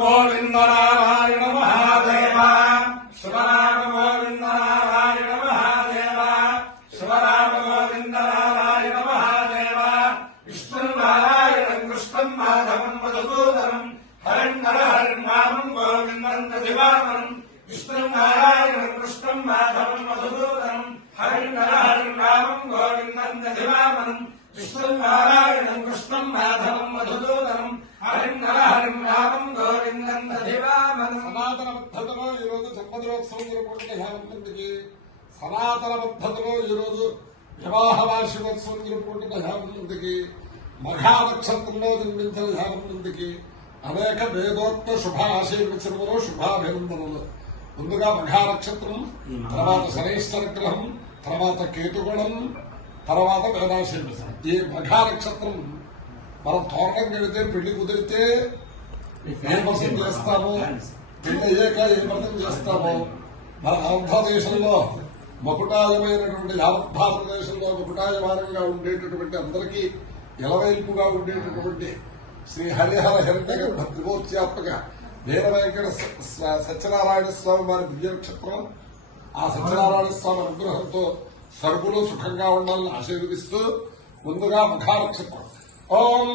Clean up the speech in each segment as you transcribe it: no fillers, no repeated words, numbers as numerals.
గోవింద నారాయణ మహాదేవ శివరామ గోవింద నారాయణ మహాదేవ శివరామ గోవింద నారాయణ మహాదేవ విష్ణు నారాయణం కృష్ణం మాధవం మధుసూదనం హరణ్యర హరిర్వామం గోవిందం దధివామనం విష్ణు నారాయణం కృష్ణం మాధవం మధుసూదనం హరణ్యర హరిర్వామం గోవిందం దధివామనం విష్ణు నారాయణం కృష్ణం మాధవం మధుసూదనం హరిన్నర హరిం రామం గోవిందం దధివామనం. సనాతన పద్ధతిలో ఈరోజు జన్మదినోత్సవం జరుపుకుంటున్న హేమంతుడికి, సనాతన పద్ధతిలో ఈరోజు వివాహ వార్షికోత్సవం జరుపుకుంటున్న హేమంతుడికి, మఘా నక్షత్రంలో జన్మించిన హేమంతుడికి అనేక వేదోక్త శుభ ఆశీర్వచనములు, శుభాభినందనలు. ముందుగా మఘా నక్షత్రం, తర్వాత శనైశ్వర గ్రహం, తర్వాత కేతుగుణం, తర్వాత వేదాశీర్వచనం. ఈ మఘా నక్షత్రం మనం తోరణం కడితే పెళ్లి కుదిరితే ఏ వ్రతం చేస్తామో, పెళ్లి అయ్యాక ఏ వ్రతం చేస్తామో, మన ఆంధ్రదేశంలో మకుటాయమైనటువంటి యావత్ భారతదేశంలో మకుటాయమానంగా ఉండేటటువంటి అందరికీ ఇలవైపుగా ఉండేటటువంటి శ్రీ హరిహర హిరణ్య భద్రిమూర్త్యాత్మక వీర వెంకట సత్యనారాయణ స్వామి వారి దివ్య నక్షత్రం. ఆ సత్యనారాయణ స్వామి అనుగ్రహంతో సరుకులు సుఖంగా ఉండాలని ఆశీర్వదిస్తూ ముందుగా ముఖా నక్షత్రం. ఓం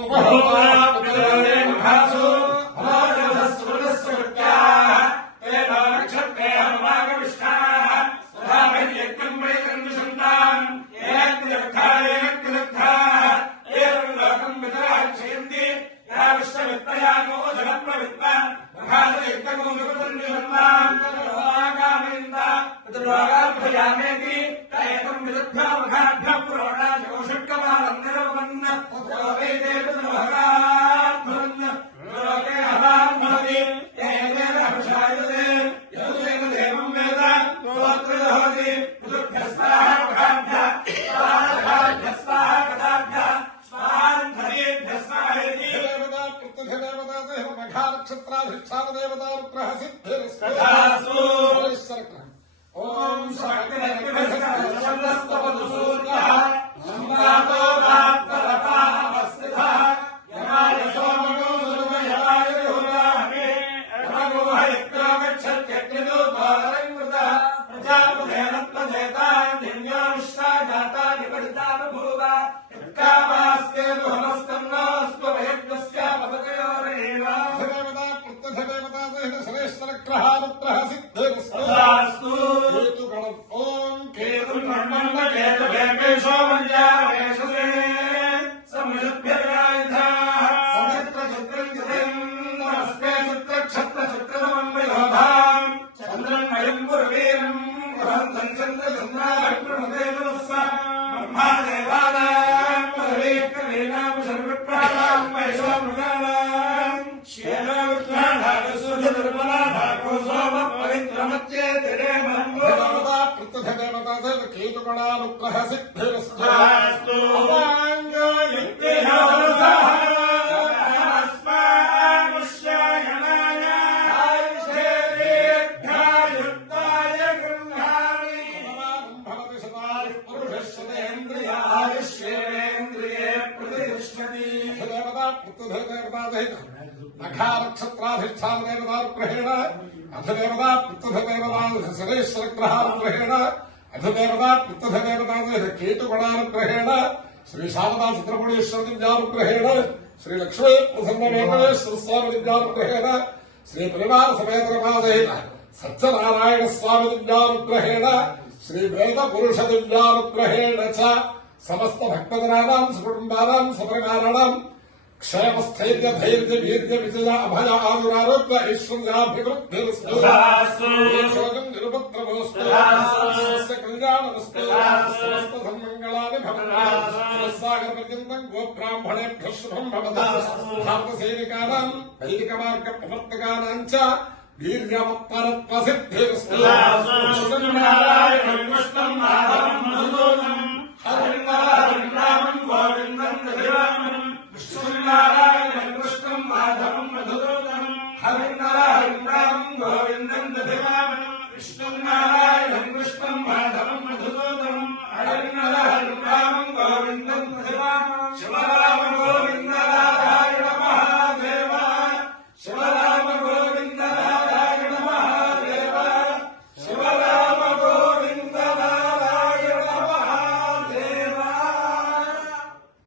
నక్షత్రాధిష్టాన దేవతానుగ్రహ సిద్ధిరస్తు. ఓం గ్రహానుగ్రహ సిద్ధిరస్తు. కేతుగణం. ఓం కేతుగణానుగ్రహ సిద్ధిరస్తు. మఘా నక్షత్రాధిష్టాన దేవతానుగ్రహేణ అధిదేవతా పృథదేవతా శనేశ్వర గ్రహానుగ్రహేణ అధిదేవతా పృథదేవతా కేతుగణానుగ్రహేణ శ్రీ శారదా చిత్రపుణేశ్వర దివ్యానుగ్రహేణ శ్రీ లక్ష్మీ ప్రసన్న వెంకటేశ్వర స్వామి దివ్యానుగ్రహేణ శ్రీ పరివార సమేతరమాదేన సత్యనారాయణ స్వామి దివ్యానుగ్రహేణ శ్రీ వేద పురుష దివ్యానుగ్రహేణ చ సమస్త భక్తజనానాం సుకుటుంబానాం సపరివారాణం క్షేమస్థైర్య ధైర్య వీర్య విజయ అభయ ఆయురారోగ్య ఐశ్వర్యాభివృద్ధిరస్తు. నిరుపద్రవోస్తు. కళ్యాణమస్తు. సమస్త సన్మంగళాని భవంతు. సాగర పర్యంతం గోబ్రాహ్మణేభ్యః శుభం భవతు. భారత సైనికానాం వైదిక మార్గ ప్రవర్తకానాం చ వీర్యవత్తరత్వ సిద్ధిరస్తు. నారాయణం కృష్ణం మాధవం మధుసూదనం హరిన్నర హరిం రామం గోవిందం దధివామనం విష్ణునారాయణం కృష్ణం మాధవం మధుసూదనం హరిన్నర హరిం రామం గోవిందం దధివామనం విష్ణునారాయణం కృష్ణం మాధవం